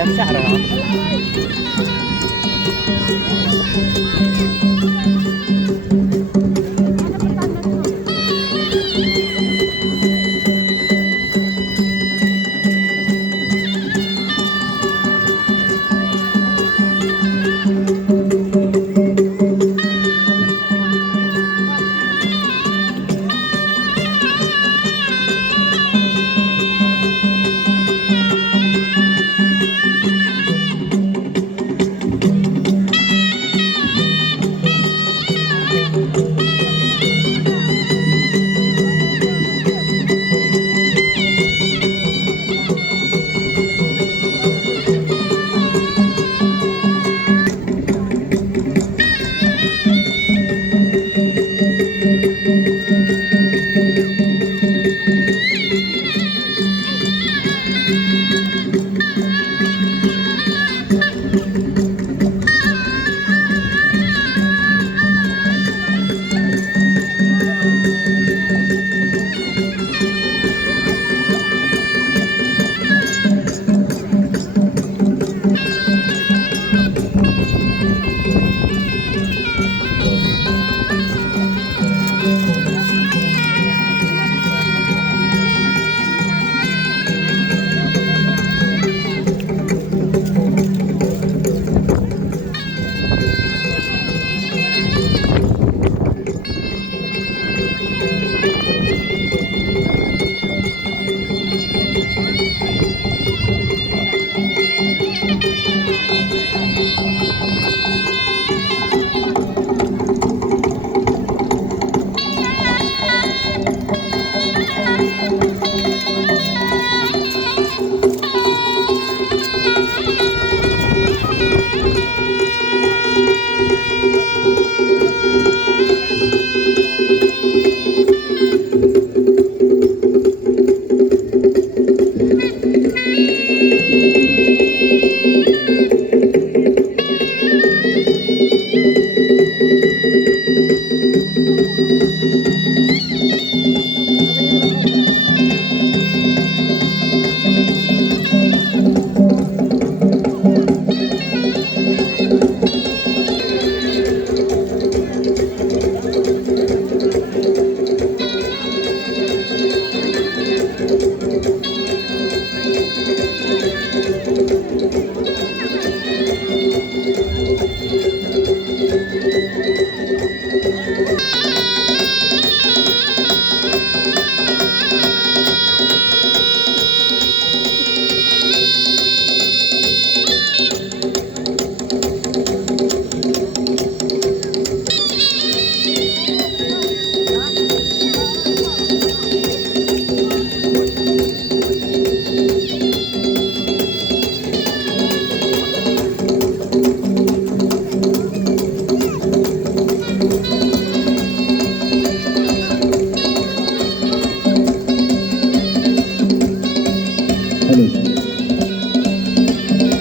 em sợ rồi hả?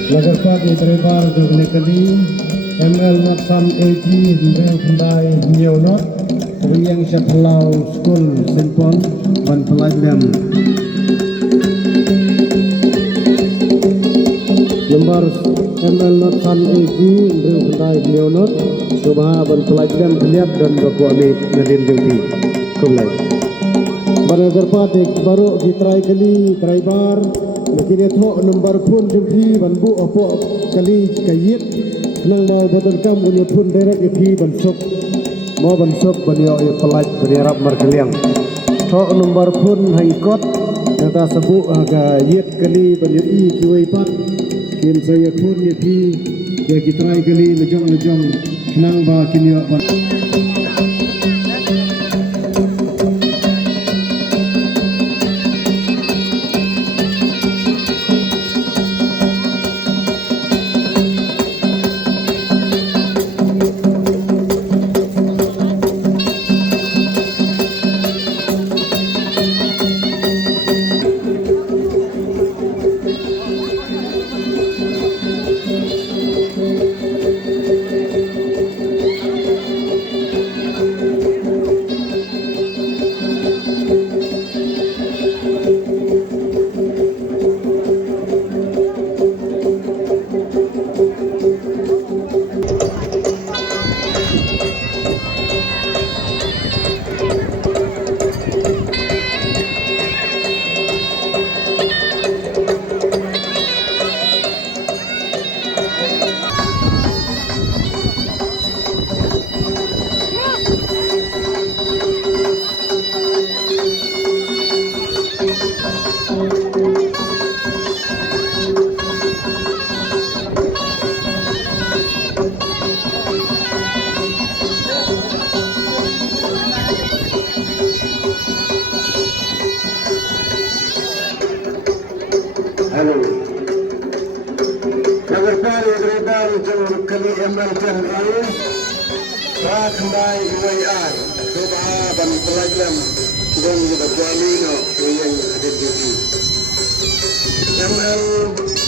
Lagarpa di Trebar Jognekali ML Natsam AG Reu Kendai Nyeonot Riyang Syaplau School Simpon Ban Pelajaran Lembar ML Natsam AG Reu Kendai Nyeonot Subha Ban Pelajaran Beliat dan Baku Amit Nadin Jengki Kumlai Lagarpa di baru di Trebar Mungkin itu nombor pun jumpi banbu apa kali kayit nang mau betul kamu punya pun direct itu bansuk mau bansuk banyak pelaj berharap markeliang. Tok nombor pun haikot yang tak sebut agak yit kali banyak i kiwai pat kian saya pun yiti ya kita kali lejong nang ba kini berpari beredar jauh kali ML10 ini kembali UAR coba ban pelajaran dan juga kualino yang ada di ML